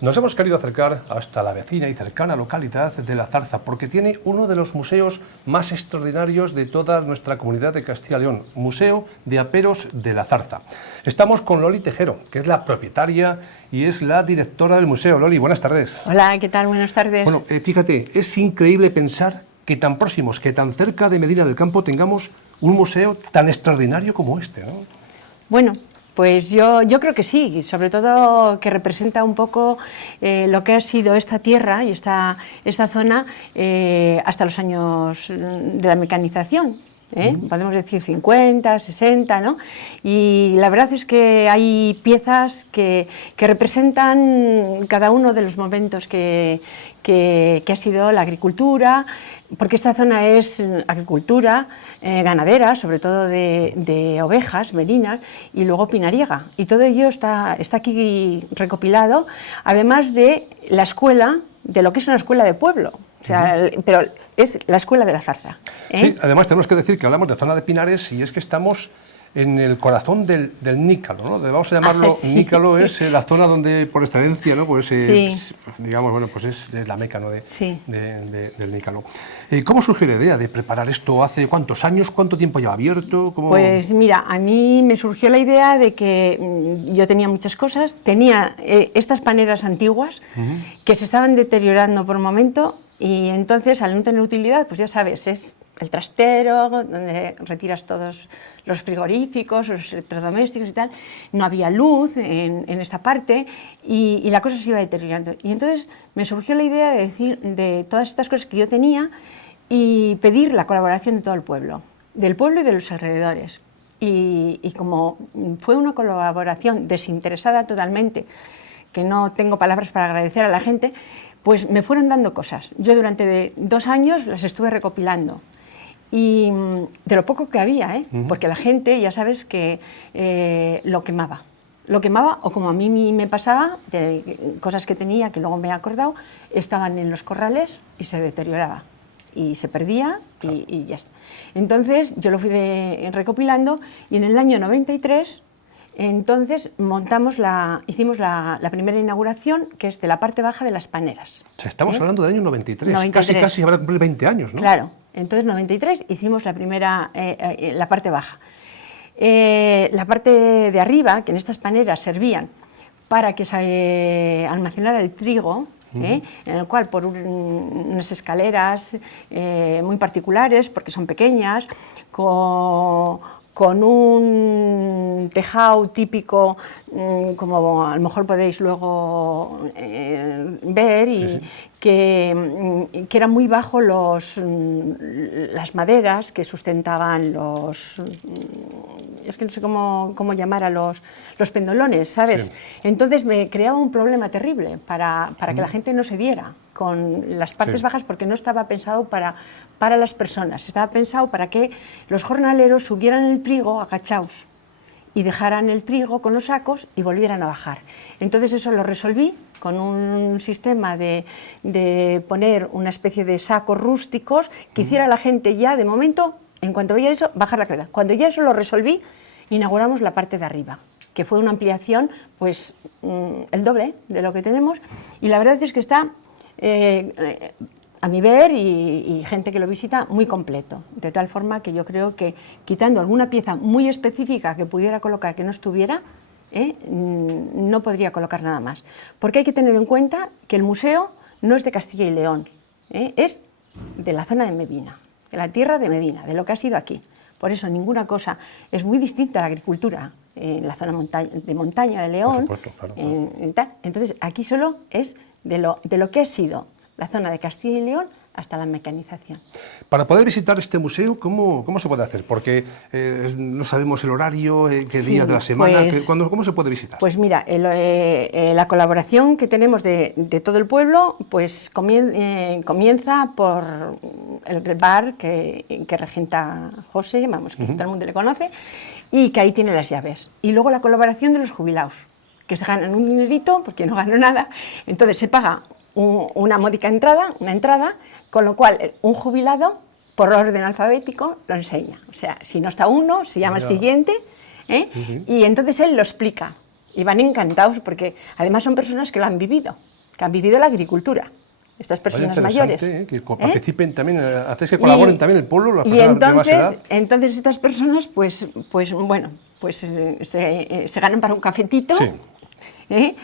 Nos hemos querido acercar hasta la vecina y cercana localidad de La Zarza, porque tiene uno de los museos más extraordinarios de toda nuestra comunidad de Castilla y León, Museo de Aperos de La Zarza. Estamos con Loli Tejero, que es la propietaria y es la directora del museo. Loli, buenas tardes. Hola, ¿qué tal? Buenas tardes. Bueno, fíjate, es increíble pensar que tan próximos, que tan cerca de Medina del Campo tengamos un museo tan extraordinario como este, ¿no? Bueno, pues yo creo que sí, sobre todo que representa un poco lo que ha sido esta tierra y esta zona hasta los años de la mecanización. Podemos decir 50, 60, ¿no? Y la verdad es que hay piezas que representan cada uno de los momentos que ha sido la agricultura, porque esta zona es agricultura, ganadera, sobre todo de ovejas, merinas, y luego pinariega. Y todo ello está aquí recopilado, además de la escuela, de lo que es una escuela de pueblo. O sea, pero es la escuela de La Zarza. Sí, además tenemos que decir que hablamos de zona de Pinares y es que estamos en el corazón del Nícalo, ¿no? Vamos a llamarlo sí. Nícalo, es la zona donde por excelencia, ¿no? Pues, sí. digamos, bueno, pues es la meca, ¿no? Sí. Del Nícalo. ¿Cómo surgió la idea de preparar esto? ¿Hace cuántos años? ¿Cuánto tiempo lleva abierto? ¿Cómo? Pues mira, a mí me surgió la idea de que yo tenía muchas cosas, tenía estas paneras antiguas que se estaban deteriorando por un momento y entonces al no tener utilidad, pues ya sabes, es el trastero, donde retiras todos los frigoríficos, los electrodomésticos y tal, no había luz en esta parte y la cosa se iba deteriorando. Y entonces me surgió la idea de decir de todas estas cosas que yo tenía y pedir la colaboración de todo el pueblo, del pueblo y de los alrededores. Y como fue una colaboración desinteresada totalmente, que no tengo palabras para agradecer a la gente, pues me fueron dando cosas. Yo durante 2 años las estuve recopilando. Y de lo poco que había, porque la gente, ya sabes, que lo quemaba. Lo quemaba, o como a mí me pasaba, cosas que tenía, que luego me he acordado, estaban en los corrales y se deterioraba. Y se perdía y ya está. Entonces yo lo fui recopilando y en el año 93... Entonces hicimos la primera inauguración, que es de la parte baja de las paneras. O sea, estamos hablando del año 93, 93. Casi habrá cumplido 20 años, ¿no? Claro, entonces 93 hicimos la primera, la parte baja. La parte de arriba, que en estas paneras servían para que se almacenara el trigo, en el cual por unas escaleras muy particulares, porque son pequeñas, con un tejado típico, como a lo mejor podéis luego ver, y que eran muy bajos las maderas que sustentaban es que no sé cómo llamar a los pendolones, ¿sabes? Sí. Entonces me creaba un problema terrible para que la gente no se diera con las partes bajas, porque no estaba pensado para las personas, estaba pensado para que los jornaleros subieran el trigo agachados y dejaran el trigo con los sacos y volvieran a bajar. Entonces eso lo resolví con un sistema de poner una especie de sacos rústicos que hiciera la gente ya, de momento, en cuanto veía eso, bajar la cabeza. Cuando ya eso lo resolví, inauguramos la parte de arriba, que fue una ampliación, pues, el doble de lo que tenemos, y la verdad es que está... a mi ver, y gente que lo visita, muy completo, de tal forma que yo creo que quitando alguna pieza muy específica que pudiera colocar que no estuviera, no podría colocar nada más, porque hay que tener en cuenta que el museo no es de Castilla y León, es de la zona de Medina, de la tierra de Medina, de lo que ha sido aquí. Por eso ninguna cosa es muy distinta a la agricultura en la zona de montaña de León. Por supuesto, claro. Entonces aquí solo es de lo que ha sido la zona de Castilla y León hasta la mecanización. Para poder visitar este museo, ¿cómo se puede hacer? Porque no sabemos el horario, qué día de la semana, pues, ¿cómo se puede visitar? Pues mira, la colaboración que tenemos de todo el pueblo pues comienza por el bar que regenta José, vamos, que todo el mundo le conoce, y que ahí tiene las llaves. Y luego la colaboración de los jubilados, que se ganan un dinerito, porque no ganan nada, entonces se paga una módica entrada, con lo cual un jubilado, por orden alfabético, lo enseña. O sea, si no está uno, se llama el siguiente, y entonces él lo explica. y van encantados porque además son personas que lo han vivido, que han vivido la agricultura. Estas personas mayores. Que participen también, hacéis que colaboren también el pueblo, las personas de más edad. Entonces estas personas, pues se ganan para un cafetito, sí.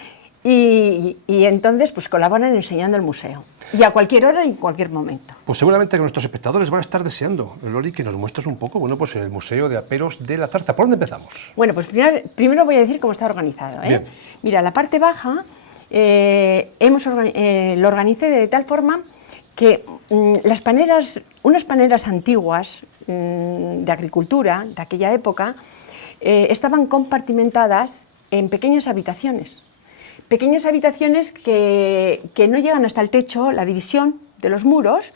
Y entonces pues colaboran enseñando el museo. Y a cualquier hora y en cualquier momento. Pues seguramente que nuestros espectadores van a estar deseando, Loli, que nos muestres un poco, bueno, pues el Museo de Aperos de la Zarza. ¿Por dónde empezamos? Bueno, pues primero voy a decir cómo está organizado. Bien. Mira, la parte baja lo organicé de tal forma que unas paneras antiguas de agricultura de aquella época estaban compartimentadas en pequeñas habitaciones. Pequeñas habitaciones que no llegan hasta el techo, la división de los muros,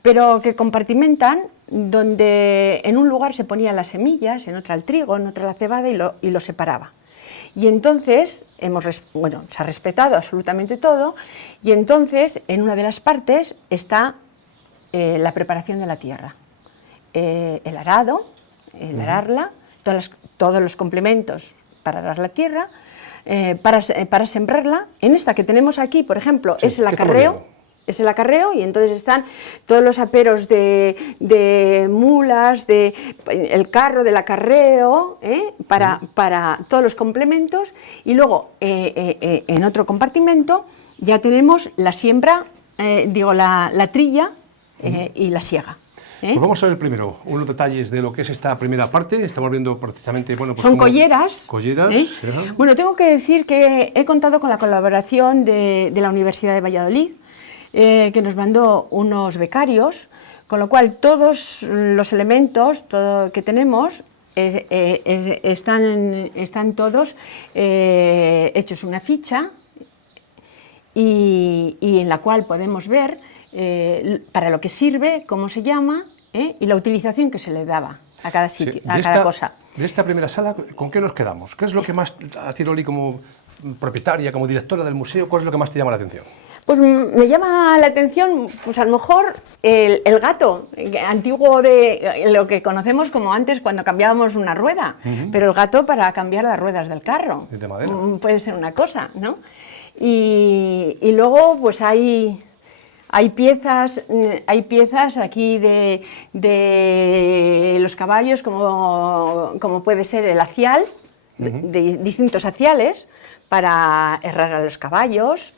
pero que compartimentan, donde en un lugar se ponían las semillas, en otra el trigo, en otra la cebada y lo separaba. Y entonces, se ha respetado absolutamente todo, y entonces en una de las partes está la preparación de la tierra. El arado, el ararla, todos los complementos para arar la tierra, para sembrarla. En esta que tenemos aquí, por ejemplo, sí, es el acarreo. Es el acarreo y entonces están todos los aperos de mulas, el carro del acarreo, para todos los complementos. Y luego, en otro compartimento, ya tenemos la siembra, la trilla y la siega. Pues vamos a ver primero unos detalles de lo que es esta primera parte. Estamos viendo precisamente... Bueno, pues son colleras. Colleras. Bueno, tengo que decir que he contado con la colaboración de la Universidad de Valladolid, que nos mandó unos becarios, con lo cual todos los elementos que tenemos están todos hechos una ficha y en la cual podemos ver para lo que sirve, cómo se llama, y la utilización que se le daba a cada sitio, a cada cosa. De esta primera sala, ¿con qué nos quedamos? ¿Qué es lo que más, a ti, Loli, como propietaria, como directora del museo, cuál es lo que más te llama la atención? Pues me llama la atención, pues a lo mejor el gato antiguo de lo que conocemos como antes cuando cambiábamos una rueda, pero el gato para cambiar las ruedas del carro. De madera. Puede ser una cosa, ¿no? Y luego pues hay piezas aquí de los caballos, como puede ser el hacial, de distintos haciales para herrar a los caballos,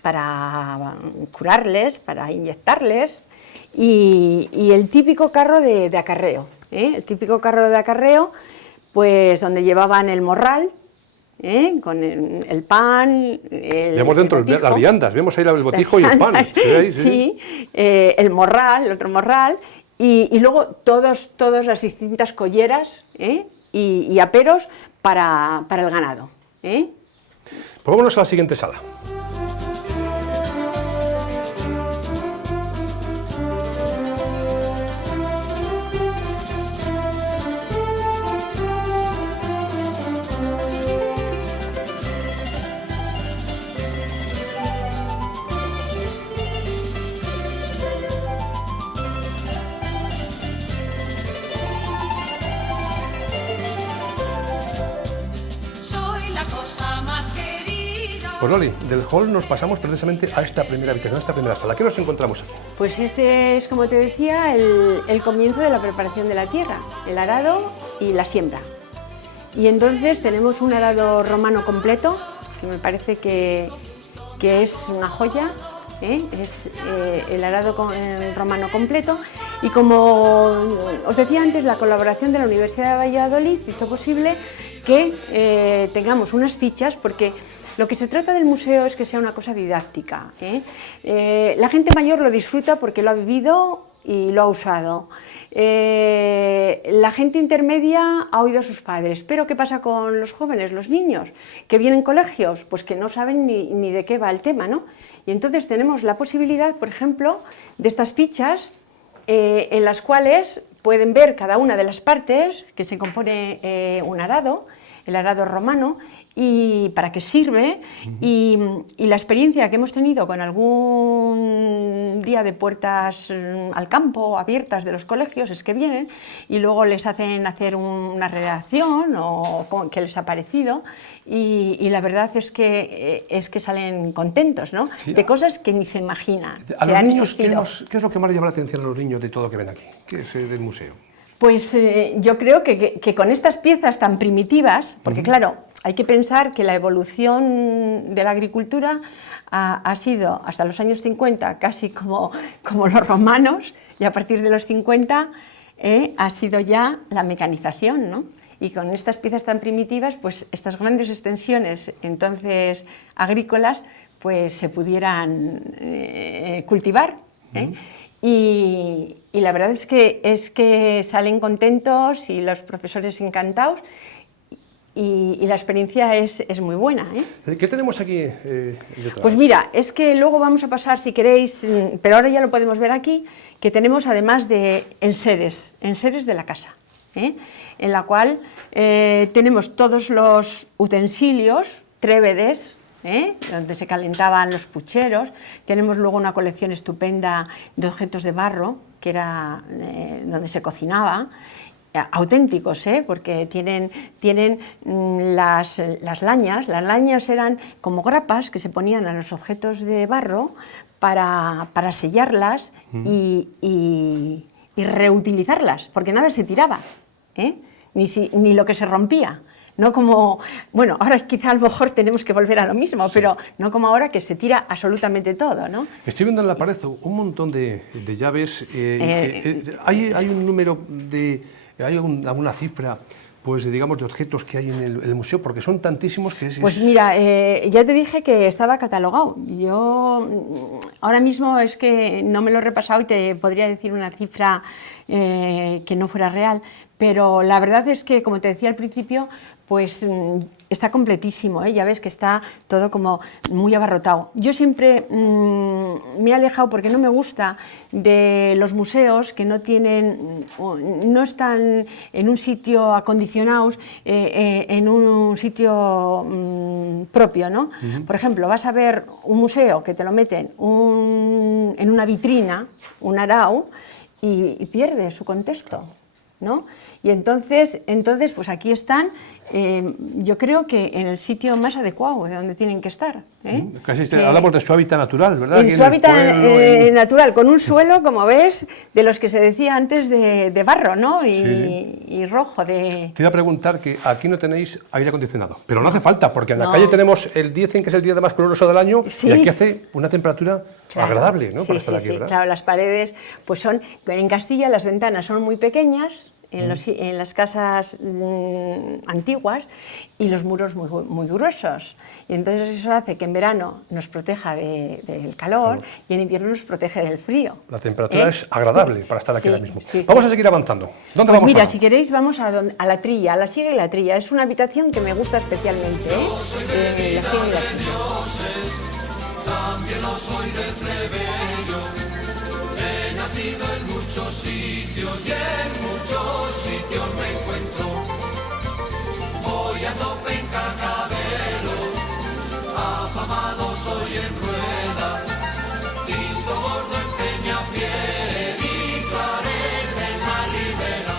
para curarles, para inyectarles, y el típico carro de acarreo, el típico carro de acarreo, pues donde llevaban el morral, con el pan, vemos dentro las viandas, vemos ahí el botijo y el pan. Sí, el morral, el otro morral, y luego todas las distintas colleras y aperos para el ganado. Pues vámonos a la siguiente sala. Pues Loli, del hall nos pasamos precisamente a esta primera habitación, a esta primera sala. ¿Qué nos encontramos aquí? Pues este es, como te decía, el comienzo de la preparación de la tierra, el arado y la siembra. Y entonces tenemos un arado romano completo, que me parece que es una joya, es el arado romano completo. Y como os decía antes, la colaboración de la Universidad de Valladolid hizo posible que tengamos unas fichas, porque lo que se trata del museo es que sea una cosa didáctica. La gente mayor lo disfruta porque lo ha vivido y lo ha usado. La gente intermedia ha oído a sus padres. Pero ¿qué pasa con los jóvenes, los niños, que vienen colegios? Pues que no saben ni de qué va el tema, ¿no? Y entonces tenemos la posibilidad, por ejemplo, de estas fichas en las cuales pueden ver cada una de las partes que se compone un arado, el arado romano, y para qué sirve, y la experiencia que hemos tenido con algún un día de puertas al campo abiertas de los colegios, es que vienen y luego les hacen hacer una redacción o qué les ha parecido y la verdad es que salen contentos, ¿no? Sí, de cosas que ni se imaginan. A que los han niños, existido. ¿qué es lo que más les llama la atención a los niños de todo lo que ven aquí? ¿Qué es del museo? Pues yo creo que con estas piezas tan primitivas, porque claro, hay que pensar que la evolución de la agricultura ha sido hasta los años 50 casi como los romanos, y a partir de los 50 ha sido ya la mecanización, ¿no? Y con estas piezas tan primitivas, pues estas grandes extensiones entonces agrícolas pues se pudieran cultivar. Y la verdad es que salen contentos y los profesores encantados y la experiencia es muy buena. ¿Qué tenemos aquí detrás? Pues mira, es que luego vamos a pasar, si queréis, pero ahora ya lo podemos ver aquí, que tenemos además de enseres de la casa, en la cual tenemos todos los utensilios, trébedes, donde se calentaban los pucheros. Tenemos luego una colección estupenda de objetos de barro, que era donde se cocinaba, auténticos, porque tienen las lañas. Las lañas eran como grapas que se ponían a los objetos de barro para sellarlas y reutilizarlas, porque nada se tiraba, ni lo que se rompía. No como, bueno, ahora quizá a lo mejor tenemos que volver a lo mismo, pero no como ahora que se tira absolutamente todo, ¿no? Estoy viendo en la pared un montón de llaves. ¿Hay un número hay alguna cifra, pues digamos, de objetos que hay en el museo? Porque son tantísimos que Pues mira, ya te dije que estaba catalogado. Yo ahora mismo es que no me lo he repasado y te podría decir una cifra que no fuera real, pero la verdad es que, como te decía al principio, pues está completísimo, ya ves que está todo como muy abarrotado. Yo siempre me he alejado porque no me gusta de los museos que no están en un sitio acondicionados, en un sitio propio, ¿no? Por ejemplo, vas a ver un museo que te lo meten en una vitrina, un arao, y pierde su contexto, ¿no? Y entonces pues aquí están, yo creo que en el sitio más adecuado de donde tienen que estar. Casi hablamos de su hábitat natural, ¿verdad? En su hábitat natural, con un suelo, como ves, de los que se decía antes de barro, ¿no? Y rojo. Te iba a preguntar que aquí no tenéis aire acondicionado, pero no hace falta, porque en la calle tenemos el día 100, que es el día más caluroso del año, y aquí hace una temperatura agradable, ¿no? Para estar aquí, ¿verdad? Claro, las paredes, pues son, en Castilla las ventanas son muy pequeñas, en las casas antiguas, y los muros muy gruesos. Y entonces eso hace que en verano nos proteja del calor y en invierno nos protege del frío. La temperatura es agradable para estar aquí ahora mismo. Vamos a seguir avanzando. ¿Dónde vamos? Mira, ahora? Si queréis vamos a la trilla, a la siega y la trilla. Es una habitación que me gusta especialmente, la siega y la trilla. También lo soy de Trebello, he nacido en muchos sitios y en muchos sitios me encuentro. Voy a tope en Carcabelos, afamado soy en Rueda, tinto gordo en Peñafiel y Claret en la Ribera.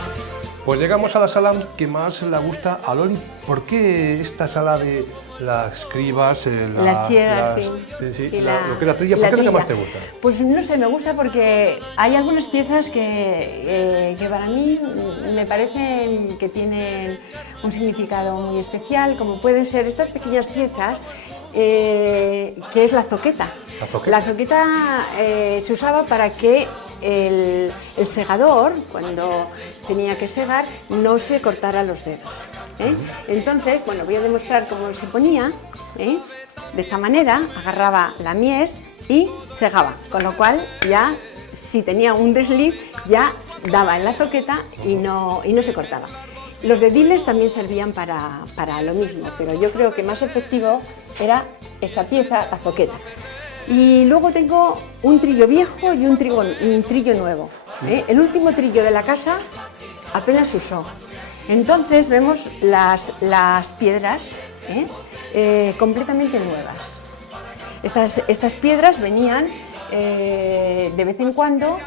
Pues llegamos a la sala que más le gusta a Loli. ¿Por qué esta sala de las cribas, las siegas, lo que es la trilla? ¿Por qué es la que más te gusta? Pues no sé, me gusta porque hay algunas piezas que para mí me parecen que tienen un significado muy especial, como pueden ser estas pequeñas piezas, que es la zoqueta. La zoqueta se usaba para que el segador, cuando tenía que segar, no se cortara los dedos. Entonces, bueno, voy a demostrar cómo se ponía. De esta manera agarraba la mies y segaba, con lo cual ya, si tenía un desliz, ya daba en la zoqueta y no se cortaba. Los dediles también servían para lo mismo, pero yo creo que más efectivo era esta pieza, la zoqueta. Y luego tengo un trillo viejo y un trillo nuevo. El último trillo de la casa apenas se usó. Entonces vemos las piedras completamente nuevas. Estas piedras venían de vez en cuando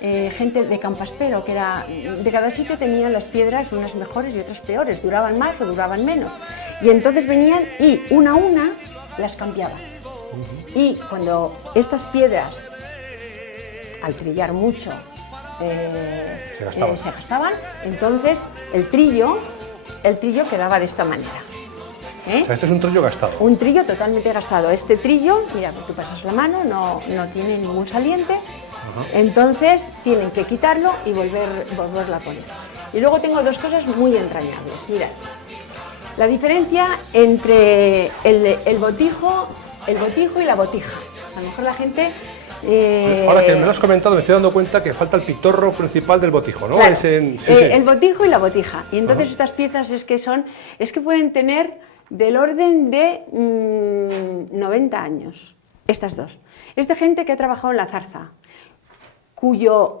gente de Campaspero, que era de cada sitio tenían las piedras unas mejores y otras peores, duraban más o duraban menos. Y entonces venían y una a una las cambiaban. Y cuando estas piedras, al trillar mucho, se gastaban, entonces el trillo quedaba de esta manera. O sea, este es un trillo gastado. Un trillo totalmente gastado. Este trillo, mira, tú pasas la mano, no tiene ningún saliente, entonces tienen que quitarlo y volverlo a poner. Y luego tengo dos cosas muy entrañables. Mirad, la diferencia entre el botijo y la botija. A lo mejor la gente... Ahora que me lo has comentado, me estoy dando cuenta que falta el pitorro principal del botijo, ¿no? Claro, sí. El botijo y la botija. Y entonces estas piezas es que pueden tener del orden de 90 años, estas dos. Es de gente que ha trabajado en la zarza, cuyos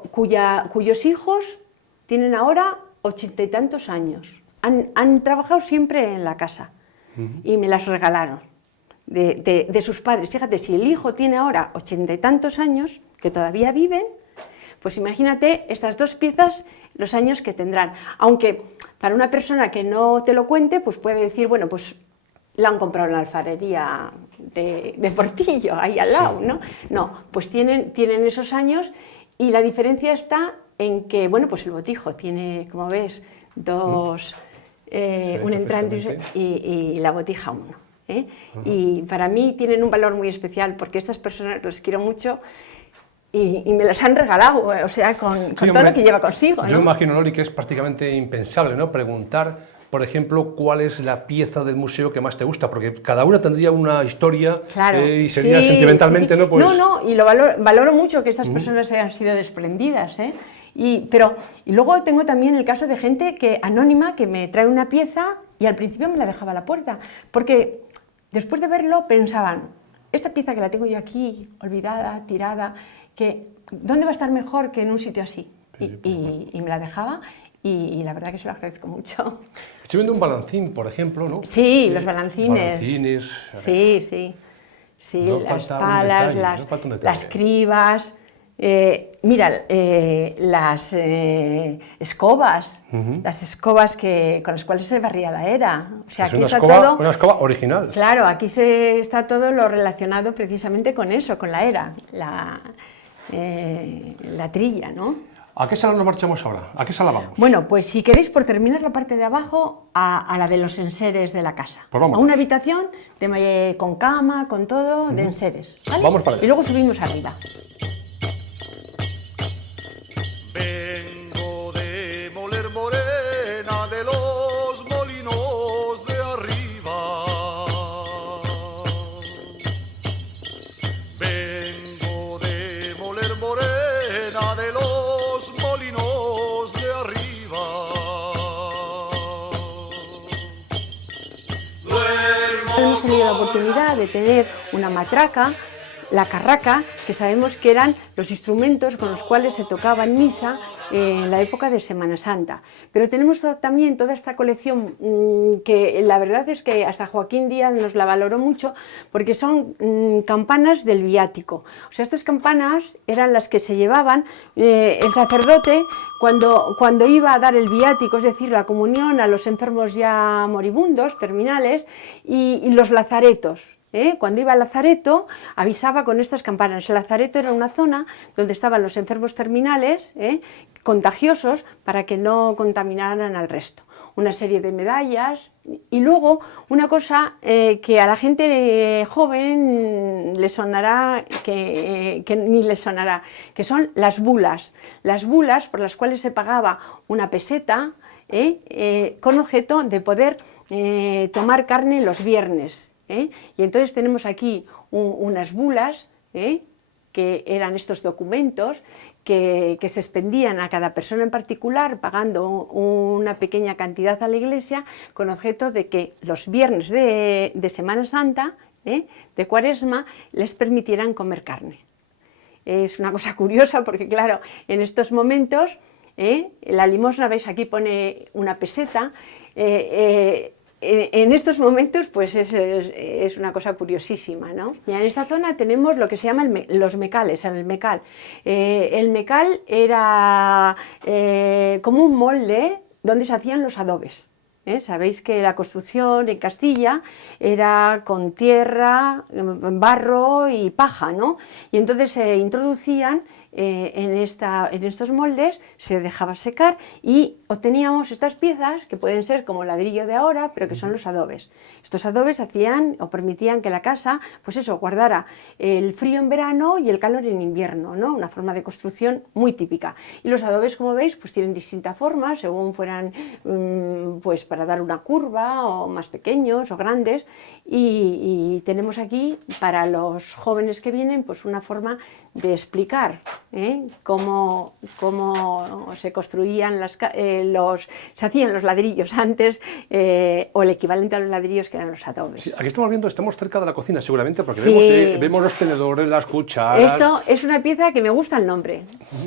hijos tienen ahora 80 y tantos años. Han trabajado siempre en la casa y me las regalaron de sus padres. Fíjate, si el hijo tiene ahora 80 y tantos años, que todavía viven, pues imagínate estas dos piezas, los años que tendrán. Aunque para una persona que no te lo cuente, pues puede decir, bueno, pues la han comprado en la alfarería de Portillo, ahí al lado, ¿no? No, pues tienen esos años y la diferencia está en que, bueno, pues el botijo tiene, como ves, dos, un entrante y la botija uno. Y para mí tienen un valor muy especial porque estas personas las quiero mucho y me las han regalado, o sea, con todo lo que lleva consigo, ¿no? Yo imagino, Loli, que es prácticamente impensable, ¿no?, preguntar, por ejemplo, cuál es la pieza del museo que más te gusta, porque cada una tendría una historia, claro, y sería sentimentalmente, ¿no? Pues... No, y lo valoro mucho que estas personas hayan sido desprendidas, y luego tengo también el caso de gente anónima que me trae una pieza y al principio me la dejaba a la puerta, porque después de verlo pensaban, esta pieza que la tengo yo aquí, olvidada, tirada, ¿dónde va a estar mejor que en un sitio así? Y me la dejaba y la verdad que se lo agradezco mucho. Estoy viendo un balancín, por ejemplo, ¿no? Sí, los balancines. Sí, las palas, las cribas. Mira, las escobas, las escobas con las cuales se barría la era. O sea, es aquí una escoba original. Claro, aquí está todo lo relacionado precisamente con eso, con la era, la trilla, ¿no? ¿A qué sala nos marchamos ahora? ¿A qué sala vamos? Bueno, pues si queréis, por terminar la parte de abajo, a la de los enseres de la casa. Pues vamos. A una habitación con cama, con todo, de enseres, ¿vale? Vamos para allá. Y luego subimos arriba. Vengo de moler morena de los molinos de arriba. Vengo de moler morena de los molinos de arriba. Hemos tenido la oportunidad de tener una matraca, la carraca, que sabemos que eran los instrumentos con los cuales se tocaba en misa en la época de Semana Santa. Pero tenemos también toda esta colección que la verdad es que hasta Joaquín Díaz nos la valoró mucho porque son campanas del viático. O sea, estas campanas eran las que se llevaban el sacerdote cuando iba a dar el viático, es decir, la comunión a los enfermos ya moribundos, terminales, y los lazaretos. Cuando iba al lazareto avisaba con estas campanas. El lazareto era una zona donde estaban los enfermos terminales, contagiosos, para que no contaminaran al resto. Una serie de medallas y luego una cosa que a la gente joven le sonará, que ni le sonará, que son las bulas por las cuales se pagaba una peseta con objeto de poder tomar carne los viernes. Y entonces tenemos aquí unas bulas, que eran estos documentos que se expendían a cada persona en particular pagando una pequeña cantidad a la iglesia con objeto de que los viernes de Semana Santa, de Cuaresma, les permitieran comer carne. Es una cosa curiosa porque, claro, en estos momentos la limosna, veis, aquí pone una peseta, en estos momentos pues es una cosa curiosísima, ¿no? Y en esta zona tenemos lo que se llaman los mecales, el mecal. El mecal era como un molde donde se hacían los adobes. Sabéis que la construcción en Castilla era con tierra, barro y paja, ¿no? Y entonces se introducían en estos moldes, se dejaba secar y obteníamos estas piezas que pueden ser como ladrillo de ahora, pero que son los adobes. Estos adobes hacían o permitían que la casa, pues eso, guardara el frío en verano y el calor en invierno, ¿no? Una forma de construcción muy típica. Y los adobes, como veis, pues tienen distintas formas, según fueran pues para dar una curva, o más pequeños o grandes, y tenemos aquí para los jóvenes que vienen pues una forma de explicar cómo se construían se hacían los ladrillos antes, o el equivalente a los ladrillos que eran los adobes. Sí, aquí estamos cerca de la cocina seguramente, porque Sí. vemos los tenedores, las cucharas. Esto es una pieza que me gusta el nombre,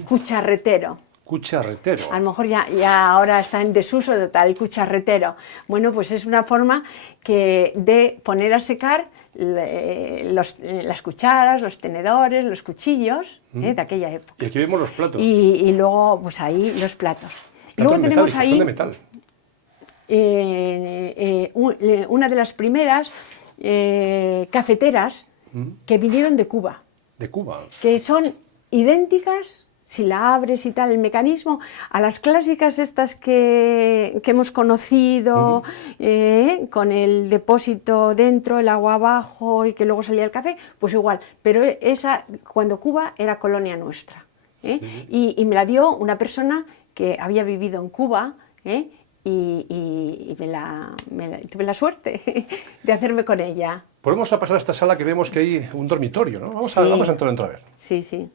cucharretero. Cucharretero. A lo mejor ya ahora está en desuso total, cucharretero. Bueno, pues es una forma de poner a secar las cucharas, los tenedores, los cuchillos de aquella época. Y aquí vemos los platos. Y luego, pues ahí los platos. Luego tenemos ahí son de metal. una de las primeras cafeteras que vinieron de Cuba. De Cuba. Que son idénticas, si la abres y tal, el mecanismo, a las clásicas estas que hemos conocido, con el depósito dentro, el agua abajo y que luego salía el café, pues igual. Pero esa, cuando Cuba era colonia nuestra. Y me la dio una persona que había vivido en Cuba, y tuve la suerte de hacerme con ella. Podemos pasar a esta sala que vemos que hay un dormitorio, ¿no? Vamos a entrar dentro a ver. Sí, sí.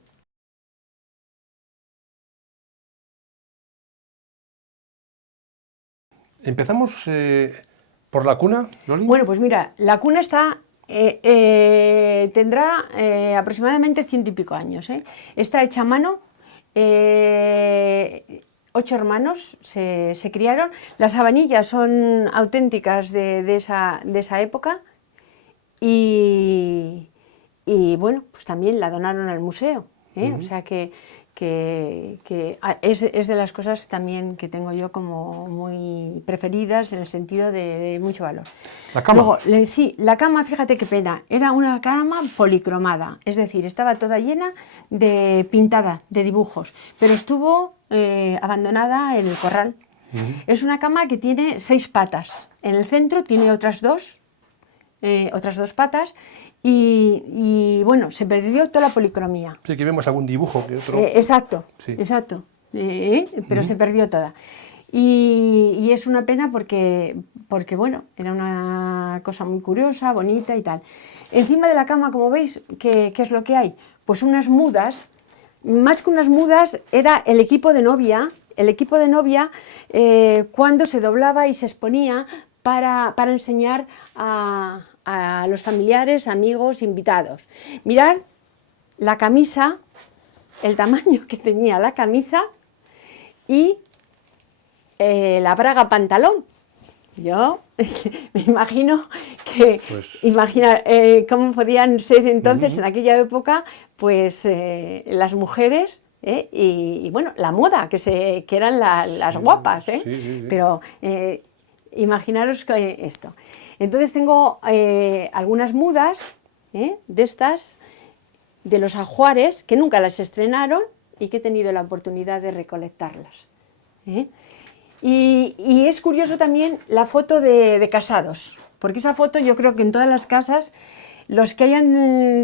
Empezamos por la cuna, Loli. Bueno, pues mira, la cuna tendrá aproximadamente 100 y pico años. Está hecha a mano, 8 hermanos se criaron. Las sabanillas son auténticas de esa época y bueno, pues también la donaron al museo. O sea que es de las cosas también que tengo yo como muy preferidas en el sentido de mucho valor. La cama. Luego, sí, la cama, fíjate qué pena, era una cama policromada, es decir, estaba toda llena pintada, de dibujos, pero estuvo abandonada en el corral. Es una cama que tiene 6 patas, en el centro tiene otras dos patas. Y bueno, se perdió toda la policromía. Sí, aquí vemos algún dibujo. Exacto, Sí. Exacto. Pero se perdió toda. Y es una pena porque, bueno, era una cosa muy curiosa, bonita y tal. Encima de la cama, como veis, ¿qué es lo que hay? Pues unas mudas. Más que unas mudas, era el equipo de novia. El equipo de novia, cuando se doblaba y se exponía para enseñar a los familiares, amigos, invitados. Mirad la camisa, el tamaño que tenía la camisa y la braga pantalón. Yo me imagino que, cómo podían ser entonces en aquella época, pues las mujeres, y bueno, la moda, que eran las guapas, Sí. Pero imaginaros que esto. Entonces tengo algunas mudas de estas, de los ajuares, que nunca las estrenaron y que he tenido la oportunidad de recolectarlas. Y es curioso también la foto de casados, porque esa foto yo creo que en todas las casas, los que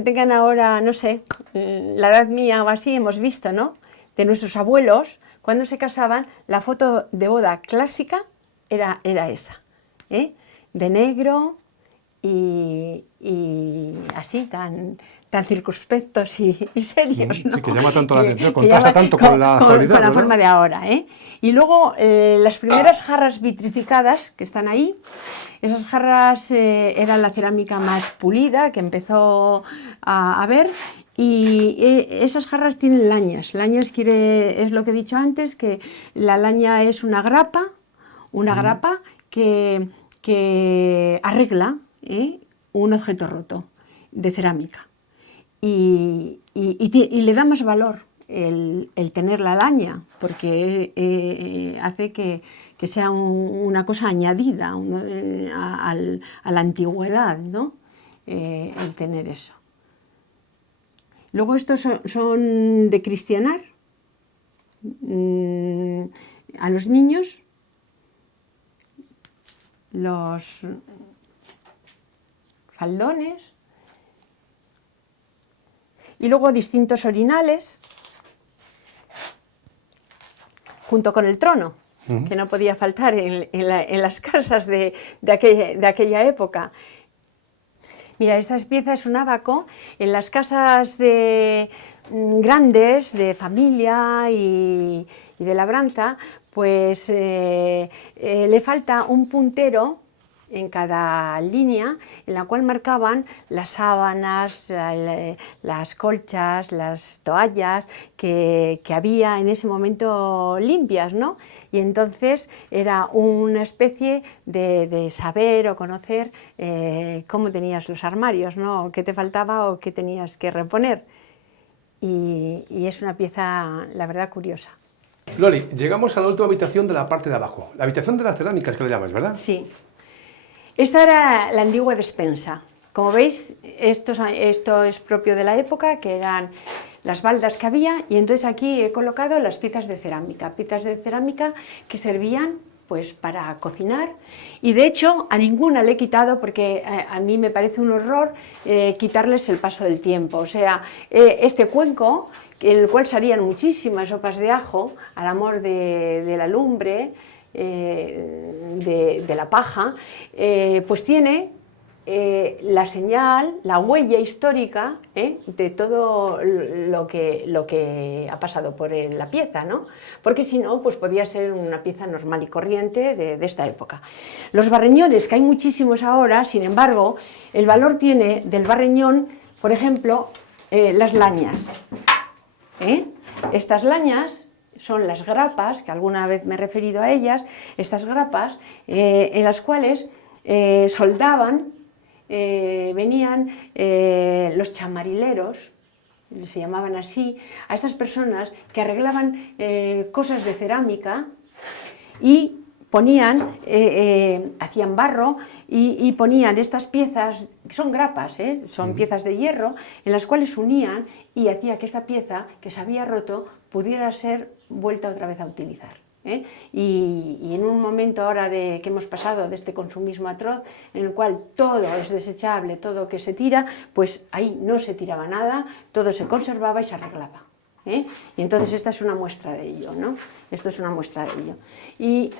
tengan ahora, no sé, la edad mía o así, hemos visto, ¿no?, de nuestros abuelos, cuando se casaban, la foto de boda clásica era esa, de negro y así tan circunspectos y serios, ¿no? Sí, que llama tanto la atención, contrasta tanto con la actualidad, con la ¿verdad? forma de ahora, Y luego las primeras jarras vitrificadas que están ahí, esas jarras eran la cerámica más pulida que empezó a ver, y esas jarras tienen lañas. Lañas es lo que he dicho antes, que la laña es una grapa que que arregla un objeto roto de cerámica y le da más valor el tener la laña, porque hace que sea una cosa añadida a la antigüedad, ¿no? El tener eso. Luego estos son de cristianar a los niños, los faldones, y luego distintos orinales, junto con el trono, que no podía faltar en las casas de aquella época. Mira, esta pieza es un ábaco. En las casas grandes, de familia y de labranza, pues le falta un puntero en cada línea, en la cual marcaban las sábanas, las colchas, las toallas que había en ese momento limpias, ¿no? Y entonces era una especie de saber o conocer cómo tenías los armarios, ¿no? Qué te faltaba o qué tenías que reponer. Y es una pieza, la verdad, curiosa. Loli, llegamos a la última habitación de la parte de abajo, la habitación de las cerámicas, que le llamas, ¿verdad? Sí. Esta era la antigua despensa. Como veis, esto es propio de la época, que eran las baldas que había, y entonces aquí he colocado las piezas de cerámica que servían pues para cocinar, y de hecho a ninguna le he quitado, porque a mí me parece un horror quitarles el paso del tiempo. O sea, este cuenco, en el cual salían muchísimas sopas de ajo, al amor de la lumbre, de la paja, pues tiene la señal, la huella histórica de todo lo que ha pasado por la pieza, ¿no? Porque si no, pues podía ser una pieza normal y corriente de esta época. Los barreñones, que hay muchísimos ahora, sin embargo, el valor tiene del barreñón, por ejemplo, las lañas. Estas lañas son las grapas, que alguna vez me he referido a ellas, estas grapas en las cuales soldaban, venían los chamarileros, se llamaban así, a estas personas que arreglaban cosas de cerámica y ponían, hacían barro y ponían estas piezas, son grapas, son piezas de hierro, en las cuales unían y hacía que esta pieza que se había roto pudiera ser vuelta otra vez a utilizar. Y en un momento ahora que hemos pasado de este consumismo atroz, en el cual todo es desechable, todo que se tira, pues ahí no se tiraba nada, todo se conservaba y se arreglaba. Y entonces esta es una muestra de ello, ¿no? Esto es una muestra de ello. Y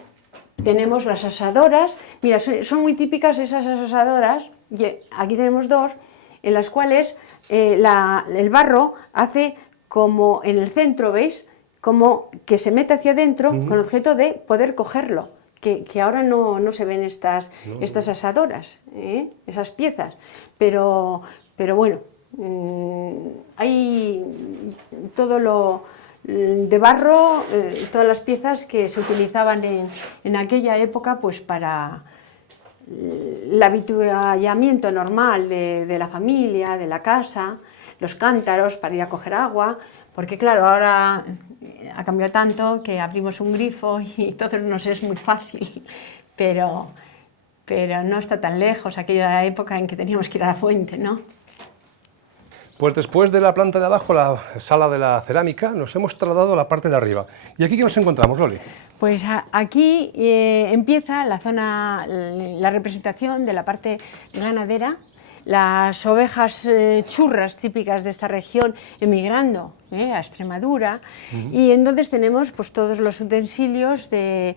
tenemos las asadoras. Mira, son muy típicas esas asadoras, y aquí tenemos dos, en las cuales el barro hace como en el centro, ¿veis? Como que se mete hacia adentro con objeto de poder cogerlo, que ahora no se ven estas asadoras, esas piezas, pero bueno, hay todo lo de barro, todas las piezas que se utilizaban en aquella época pues para el habituallamiento normal de la familia, de la casa, los cántaros para ir a coger agua, porque claro, ahora ha cambiado tanto que abrimos un grifo y todo nos es muy fácil, pero no está tan lejos aquella época en que teníamos que ir a la fuente, ¿no? Pues después de la planta de abajo, la sala de la cerámica, nos hemos trasladado a la parte de arriba. ¿Y aquí qué nos encontramos, Loli? Pues aquí empieza la zona, la representación de la parte ganadera, las ovejas churras típicas de esta región emigrando a Extremadura, y entonces tenemos pues todos los utensilios que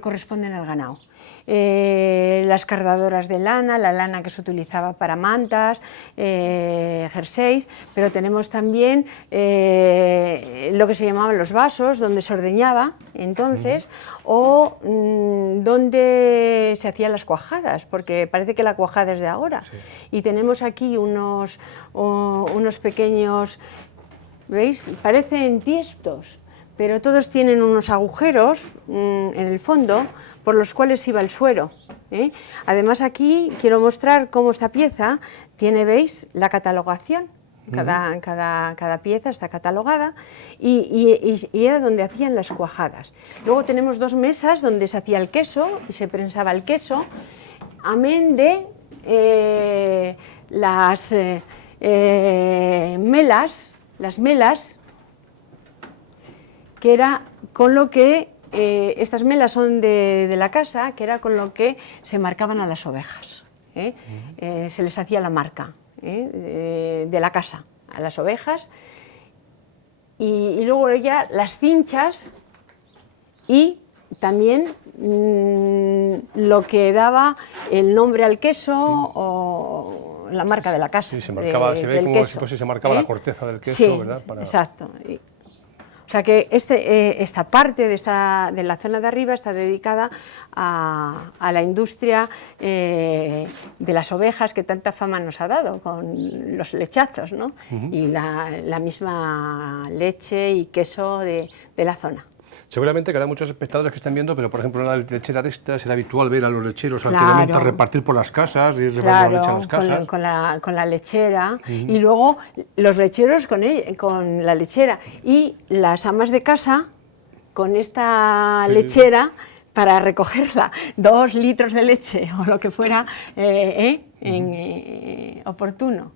corresponden al ganado. Las cargadoras de lana, la lana que se utilizaba para mantas, jerseys, pero tenemos también lo que se llamaban los vasos, donde se ordeñaba entonces, o donde se hacían las cuajadas, porque parece que la cuajada es de ahora. Sí. Y tenemos aquí unos pequeños, ¿veis? Parecen tiestos, pero todos tienen unos agujeros en el fondo por los cuales iba el suero. Además, aquí quiero mostrar cómo esta pieza tiene, ¿veis?, la catalogación. Cada pieza está catalogada y era donde hacían las cuajadas. Luego tenemos 2 mesas donde se hacía el queso y se prensaba el queso, amén de las melas, que era con lo que, estas melas son de la casa, que era con lo que se marcaban a las ovejas. Se les hacía la marca de la casa a las ovejas, y luego ya las cinchas y también lo que daba el nombre al queso o la marca de la casa. Sí, se marcaba, se ve como si se marcaba la corteza del queso, sí, ¿verdad? Exacto. O sea que esta parte de la zona de arriba está dedicada a la industria de las ovejas, que tanta fama nos ha dado con los lechazos, ¿no? Y la misma leche y queso de la zona. Seguramente que habrá muchos espectadores que están viendo, pero por ejemplo en la lechera de estas era habitual ver a los lecheros anteriormente repartir por las casas, ir llevando leche a las casas. Con la lechera, y luego los lecheros con la lechera, y las amas de casa con esta lechera para recogerla, 2 litros de leche o lo que fuera oportuno.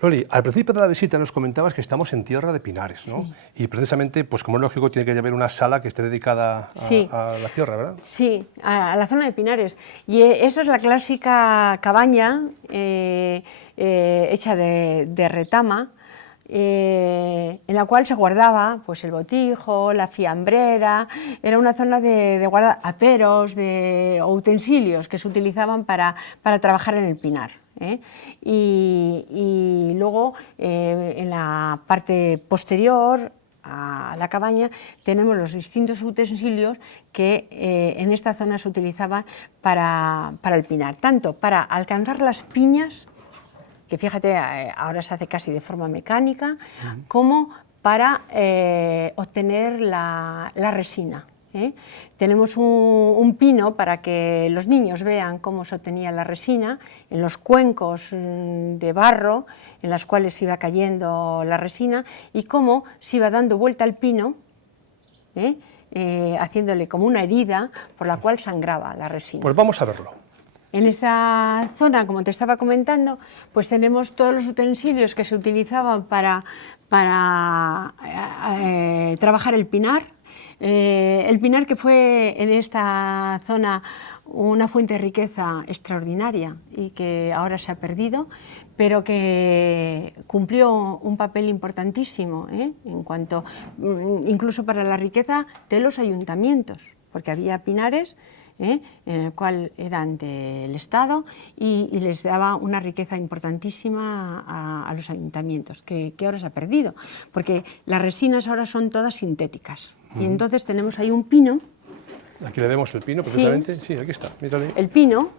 Loli, al principio de la visita nos comentabas que estamos en tierra de pinares, ¿no? Sí. Y precisamente, pues como es lógico, tiene que haber una sala que esté dedicada a la tierra, ¿verdad? Sí, a la zona de pinares. Y esto es la clásica cabaña hecha de retama, en la cual se guardaba pues el botijo, la fiambrera. Era una zona de guardar aperos o utensilios que se utilizaban para trabajar en el pinar. Y luego en la parte posterior a la cabaña tenemos los distintos utensilios que en esta zona se utilizaban para el pinar, tanto para alcanzar las piñas, que fíjate, ahora se hace casi de forma mecánica, como para obtener la resina. Tenemos un pino para que los niños vean cómo se obtenía la resina, en los cuencos de barro en los cuales se iba cayendo la resina, y cómo se iba dando vuelta al pino, haciéndole como una herida por la cual sangraba la resina. Pues vamos a verlo. En esta zona, como te estaba comentando, pues tenemos todos los utensilios que se utilizaban para trabajar el pinar. El pinar, que fue en esta zona una fuente de riqueza extraordinaria y que ahora se ha perdido, pero que cumplió un papel importantísimo, en cuanto, incluso para la riqueza de los ayuntamientos, porque había pinares en el cual eran del Estado y les daba una riqueza importantísima a los ayuntamientos, que ahora se ha perdido, porque las resinas ahora son todas sintéticas. Y entonces tenemos ahí un pino. Aquí le vemos el pino, precisamente. Sí, aquí está, mírale. El pino,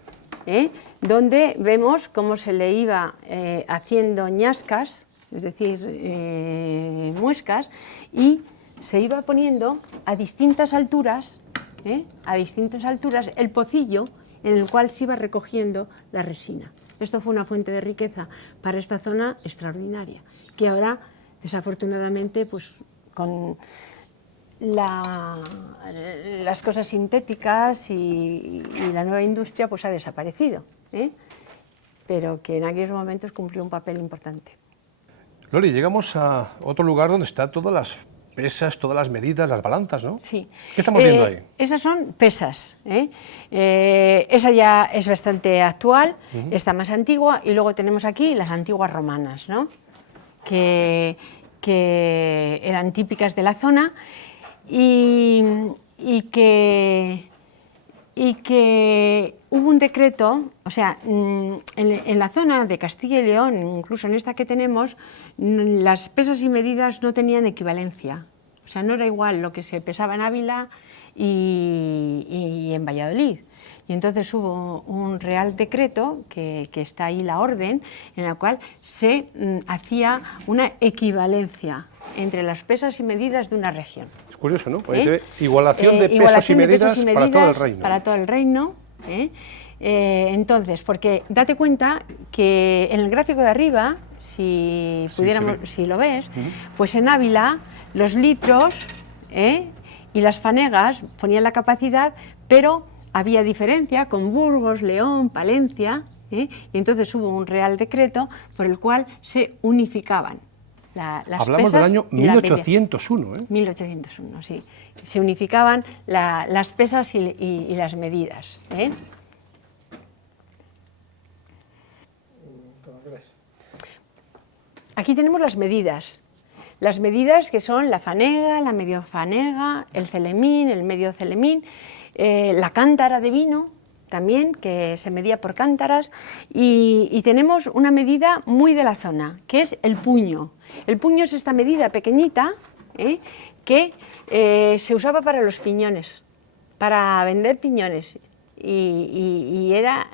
donde vemos cómo se le iba haciendo ñascas, es decir, muescas, y se iba poniendo a distintas alturas el pocillo en el cual se iba recogiendo la resina. Esto fue una fuente de riqueza para esta zona extraordinaria, que ahora, desafortunadamente, pues con las cosas sintéticas y la nueva industria, pues ha desaparecido, pero que en aquellos momentos cumplió un papel importante. Loli, llegamos a otro lugar donde están todas las pesas, todas las medidas, las balanzas, ¿no? Sí. ¿Qué estamos viendo ahí? Esas son pesas. Esa ya es bastante actual, esta más antigua, y luego tenemos aquí las antiguas romanas, ¿no? que eran típicas de la zona y que hubo un decreto, o sea, en la zona de Castilla y León, incluso en esta que tenemos, las pesas y medidas no tenían equivalencia. O sea, no era igual lo que se pesaba en Ávila y en Valladolid. y entonces hubo un Real Decreto, que está ahí la orden, en la cual se hacía una equivalencia entre las pesas y medidas de una región. Es curioso, ¿no? Pues igualación de pesos y medidas para todo el reino. Para todo el reino. Entonces, porque date cuenta que en el gráfico de arriba, si lo ves, pues en Ávila los litros y las fanegas ponían la capacidad, pero había diferencia con Burgos, León, Palencia, y entonces hubo un Real Decreto por el cual se unificaban las Hablamos pesas del año 1801, 1801, sí. Se unificaban las pesas y las medidas. Aquí tenemos las medidas. Las medidas que son la fanega, la medio fanega, el celemín, el medio celemín, la cántara de vino también, que se medía por cántaras, y tenemos una medida muy de la zona, que es el puño. El puño es esta medida pequeñita que se usaba para los piñones, para vender piñones. Y era,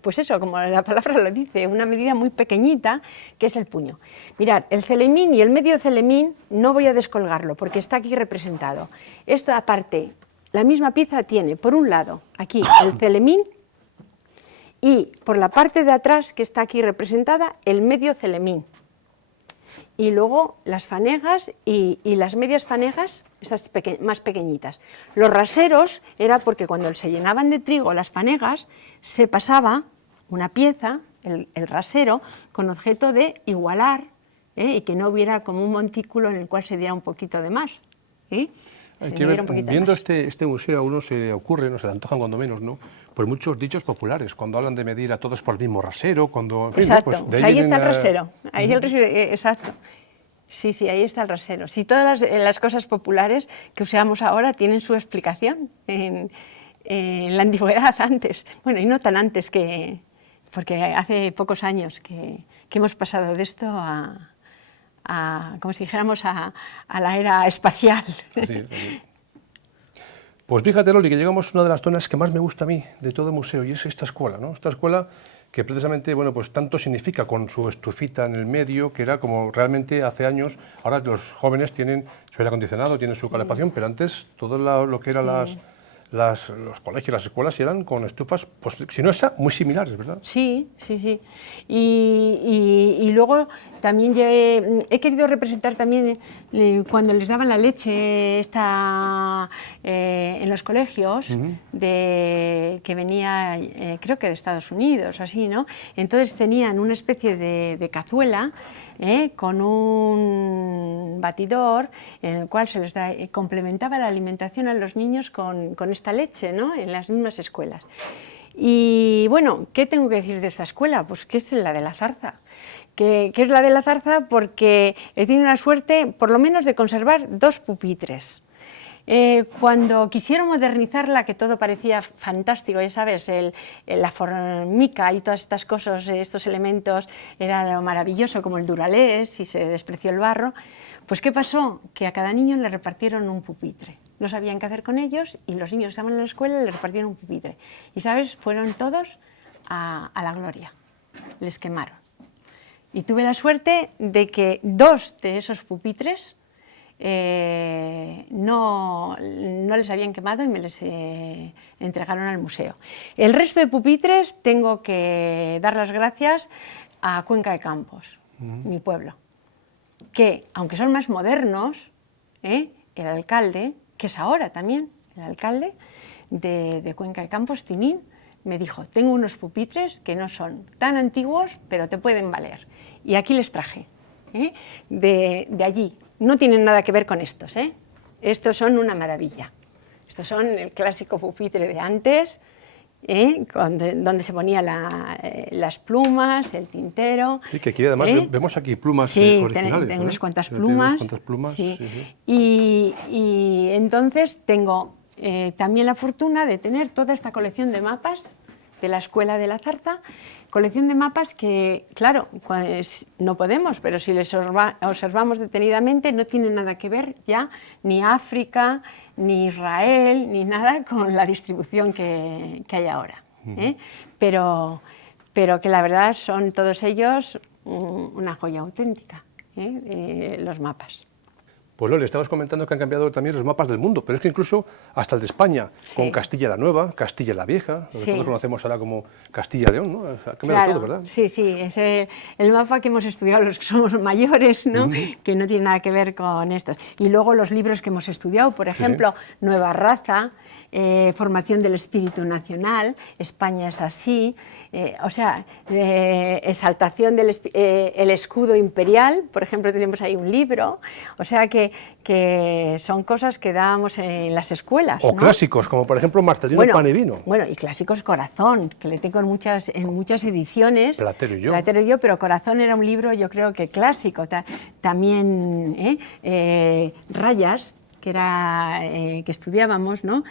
pues eso, como la palabra lo dice, una medida muy pequeñita, que es el puño. Mirad, el celemín y el medio celemín no voy a descolgarlo, porque está aquí representado. Esto aparte, la misma pieza tiene, por un lado, aquí el celemín, y por la parte de atrás, que está aquí representada, el medio celemín. Y luego las fanegas y las medias fanegas, estas más pequeñitas. Los raseros era porque cuando se llenaban de trigo las fanegas, se pasaba una pieza, el rasero, con objeto de igualar, y que no hubiera como un montículo en el cual se diera un poquito de más. Viendo este museo a uno se le ocurre, no se le antojan cuando menos, ¿no? Pues muchos dichos populares, cuando hablan de medir a todos por el mismo rasero, cuando... Exacto, ¿no? Pues ahí está el rasero, ahí el rasero, exacto. Sí, ahí está el rasero. Sí, todas las cosas populares que usamos ahora tienen su explicación en la antigüedad antes. Bueno, y no tan antes, porque hace pocos años que hemos pasado de esto como si dijéramos, a la era espacial. Así. Pues fíjate, Loli, que llegamos a una de las zonas que más me gusta a mí de todo el museo, y es esta escuela, ¿no? Esta escuela que precisamente, bueno, pues tanto significa con su estufita en el medio, que era como realmente hace años. Ahora los jóvenes tienen su aire acondicionado, tienen su calefacción, pero antes todo lo que eran los colegios, las escuelas, eran con estufas, pues si no esa, muy similares, ¿verdad? Sí. Y luego también he querido representar también cuando les daban la leche en los colegios, que venía, creo que de Estados Unidos, así, ¿no? Entonces tenían una especie de cazuela con un batidor en el cual se les complementaba la alimentación a los niños con esta leche, ¿no? En las mismas escuelas. Y bueno, ¿qué tengo que decir de esta escuela? Pues que es la de la Zarza. Que es la de la Zarza porque he tenido la suerte, por lo menos, de conservar 2 pupitres. Cuando quisieron modernizarla, que todo parecía fantástico, ya sabes, la formica y todas estas cosas, estos elementos, era lo maravilloso, como el duralés, y se despreció el barro, pues ¿qué pasó? Que a cada niño le repartieron un pupitre. No sabían qué hacer con ellos, y los niños que estaban en la escuela le repartieron un pupitre. Y, ¿sabes? Fueron todos a la gloria, les quemaron. Y tuve la suerte de que 2 de esos pupitres no les habían quemado y me les entregaron al museo. El resto de pupitres tengo que dar las gracias a Cuenca de Campos, mi pueblo, que aunque son más modernos, el alcalde, que es ahora también el alcalde de Cuenca de Campos, Tinín, me dijo: tengo unos pupitres que no son tan antiguos, pero te pueden valer. Y aquí les traje, de allí. No tienen nada que ver con estos, Estos son una maravilla. Estos son el clásico pupitre de antes, donde se ponían las plumas, el tintero. Sí, que aquí además vemos aquí plumas originales. Tengo unas cuantas plumas. Sí. Y entonces tengo también la fortuna de tener toda esta colección de mapas de la Escuela de la Zarza, colección de mapas que, claro, pues no podemos, pero si les observamos detenidamente no tiene nada que ver ya ni África, ni Israel, ni nada con la distribución que hay ahora. Pero que la verdad son todos ellos una joya auténtica, los mapas. Pues Loli, estabas comentando que han cambiado también los mapas del mundo, pero es que incluso hasta el de España, con Castilla la Nueva, Castilla la Vieja, lo que todos conocemos ahora como Castilla y León, ¿no? Ha cambiado todo, ¿verdad? Sí, sí, es el mapa que hemos estudiado los que somos mayores, ¿no? Que no tiene nada que ver con estos. Y luego los libros que hemos estudiado, por ejemplo, Nueva Raza, Formación del Espíritu Nacional, España es así, o sea, exaltación del el escudo imperial, por ejemplo, tenemos ahí un libro, o sea que son cosas que dábamos en las escuelas. O clásicos, como por ejemplo Marcelino Pan y Vino. Bueno, y clásicos Corazón, que le tengo en muchas ediciones. Platero y yo. Platero y yo, pero Corazón era un libro, yo creo que clásico. También Rayas, que era que estudiábamos, ¿no?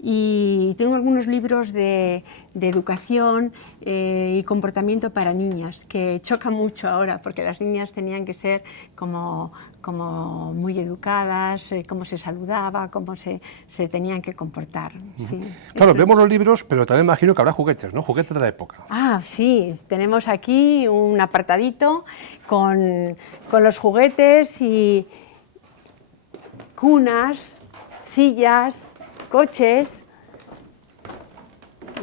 Y tengo algunos libros de educación y comportamiento para niñas, que chocan mucho ahora, porque las niñas tenían que ser como muy educadas, cómo se saludaba, cómo se tenían que comportar. Sí. Claro, vemos los libros, pero también imagino que habrá juguetes, ¿no? Juguetes de la época. Ah, sí, tenemos aquí un apartadito con los juguetes y cunas, sillas, coches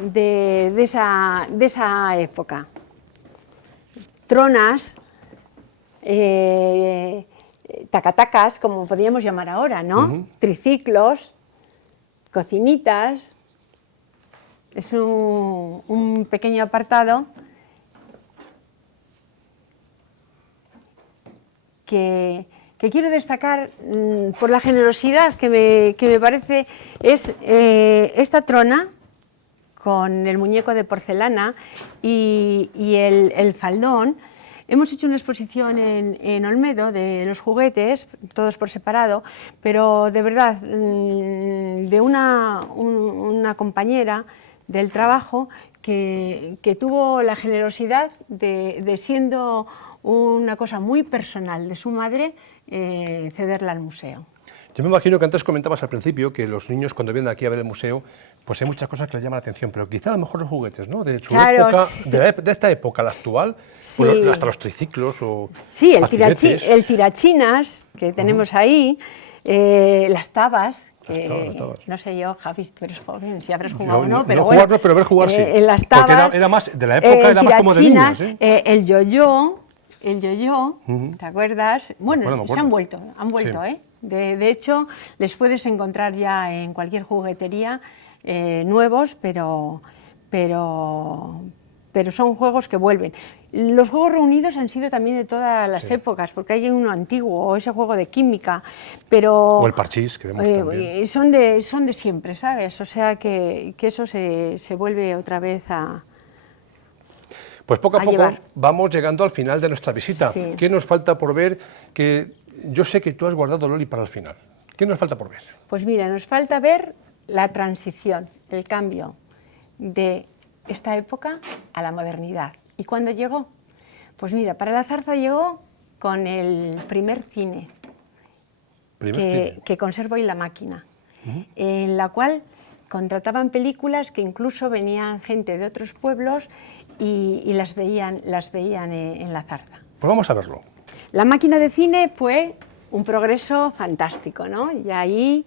de esa época. Tronas, tacatacas, como podríamos llamar ahora, ¿no? Triciclos, cocinitas. Es un pequeño apartado que quiero destacar por la generosidad que me parece es esta trona con el muñeco de porcelana y el faldón. Hemos hecho una exposición en Olmedo de los juguetes, todos por separado, pero de verdad, de una compañera del trabajo que tuvo la generosidad de siendo una cosa muy personal de su madre, cederla al museo. Yo me imagino que antes comentabas al principio que los niños cuando vienen aquí a ver el museo, pues hay muchas cosas que les llaman la atención, pero quizá a lo mejor los juguetes, ¿no? De su época, de esta época, la actual, sí. Pues hasta los triciclos o sí, el tirachinas que tenemos ahí, las tabas. No sé yo, Javi, tú eres joven, si habrás jugado o no, pero no bueno. Jugar, pero ver jugar sí. En las tabas, porque era más, de la época era más como de niños, ¿eh? El yo-yo, ¿te acuerdas? Bueno, se han vuelto, sí. ¿eh? De hecho, les puedes encontrar ya en cualquier juguetería nuevos, pero son juegos que vuelven. Los juegos reunidos han sido también de todas las épocas, porque hay uno antiguo, o ese juego de química, pero... O el parchís, que vemos también. Son de siempre, ¿sabes? O sea que eso se vuelve otra vez a... Pues poco a poco llevar. Vamos llegando al final de nuestra visita. Sí. ¿Qué nos falta por ver? Que yo sé que tú has guardado, Loli, para el final. ¿Qué nos falta por ver? Pues mira, nos falta ver la transición, el cambio de esta época a la modernidad. ¿Y cuándo llegó? Pues mira, para la Zarza llegó con el primer cine, que conservo hoy la máquina, en la cual contrataban películas que incluso venían gente de otros pueblos y las veían en la Zarza. Pues vamos a verlo. La máquina de cine fue un progreso fantástico, ¿no? Y ahí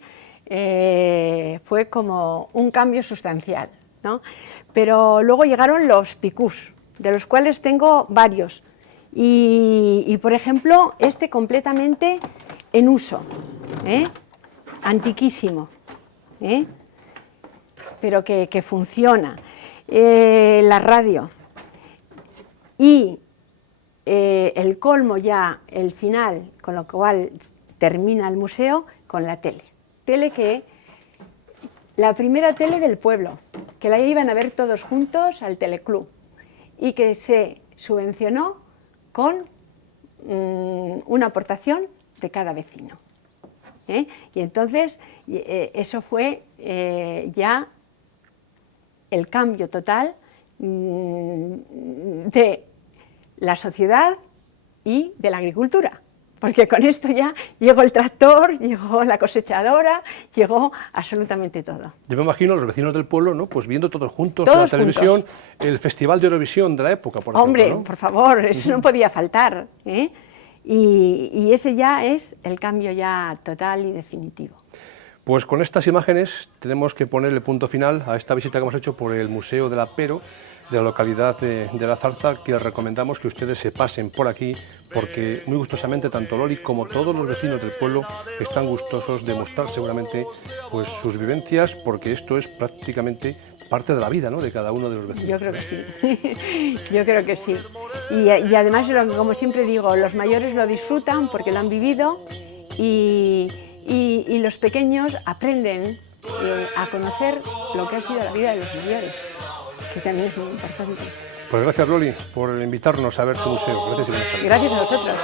fue como un cambio sustancial, ¿no? Pero luego llegaron los picús, de los cuales tengo varios. Y por ejemplo, este completamente en uso, antiquísimo, pero que funciona. La radio. Y el colmo ya, el final, con lo cual termina el museo, con la tele. Tele que, la primera tele del pueblo, que la iban a ver todos juntos al teleclub y que se subvencionó con una aportación de cada vecino. Y entonces eso fue ya el cambio total de la sociedad y de la agricultura. Porque con esto ya llegó el tractor, llegó la cosechadora, llegó absolutamente todo. Yo me imagino a los vecinos del pueblo, ¿no? Pues viendo todos juntos Todos en la televisión juntos. el Festival de Eurovisión de la época, por Hombre, ejemplo, ¿no? por favor, eso no podía faltar, ¿eh? Y ese ya es el cambio ya total y definitivo. Pues con estas imágenes tenemos que poner el punto final a esta visita que hemos hecho por el Museo del Apero de la localidad de La Zarza, que les recomendamos que ustedes se pasen por aquí, porque muy gustosamente tanto Loli como todos los vecinos del pueblo están gustosos de mostrar seguramente pues, sus vivencias, porque esto es prácticamente parte de la vida, ¿no?, de cada uno de los vecinos. Yo creo que sí, yo creo que sí. Y además, como siempre digo, los mayores lo disfrutan porque lo han vivido y los pequeños aprenden a conocer lo que ha sido la vida de los mayores, que también es muy importante. Pues gracias, Loli, por invitarnos a ver tu museo. Gracias y buenas tardes. Gracias a vosotros.